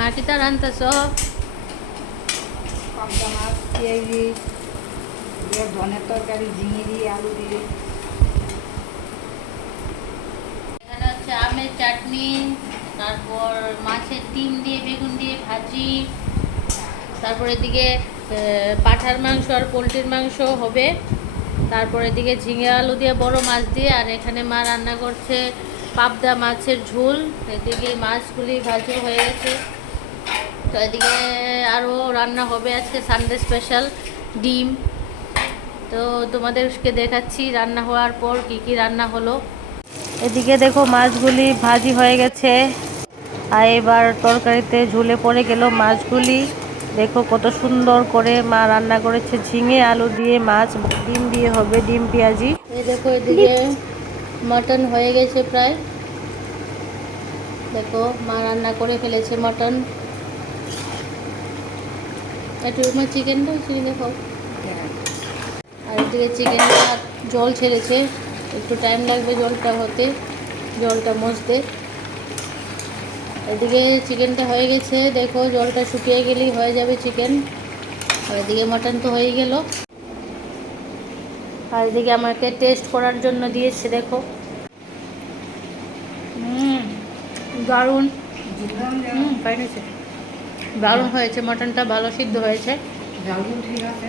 মা কিতা রান্তাছ? পাবদা মাছ, পেঁয়াজি, ধনের তরকারি, ঝিঙে আলু দিয়ে। এখানে হচ্ছে আমের চাটনি, তারপর মাছের ডিম দিয়ে বেগুন দিয়ে ভাজি, তারপর এদিকে পাঁঠার মাংস আর পোলট্রির মাংস হবে, তারপর এদিকে ঝিঙে আলু দিয়ে বড় মাছ দিয়ে, আর এখানে মা রান্না করছে পাবদা মাছের ঝোল। এদিকে মাছগুলি ভাজি হয়ে গেছে। তো এদিকে আরও রান্না হবে আজকে সানডে স্পেশাল ডিম। তো তোমাদেরকে দেখাচ্ছি রান্না হওয়ার পর কি কি রান্না হলো। এদিকে দেখো মাছগুলি ভাজি হয়ে গেছে, আর এবার তরকারিতে ঝুলে পড়ে গেল মাছগুলি। দেখো কত সুন্দর করে মা রান্না করেছে, ঝিঙে আলু দিয়ে মাছ, ডিম দিয়ে হবে, ডিম পেঁয়াজি। এই দেখো এদিকে মটন হয়ে গেছে প্রায়। দেখো মা রান্না করে ফেলেছে মটন। একটু চিকেনটা দেখো। আর এদিকে চিকেনটা জল ছেড়েছে, একটু টাইম লাগবে জলটা হতে, জলটা মজতে। এদিকে চিকেনটা হয়ে গেছে, দেখো জলটা শুকিয়ে গেলেই হয়ে যাবে চিকেন। আর এদিকে মাটন তো হয়ে গেল। আর এদিকে আমাকে টেস্ট করার জন্য দিয়েছে, দেখো। দারুণ। ফাইন হয়েছে, দারুণ হয়েছে, মাটনটা ভালো সিদ্ধ হয়েছে। ঝালও ঠিক আছে।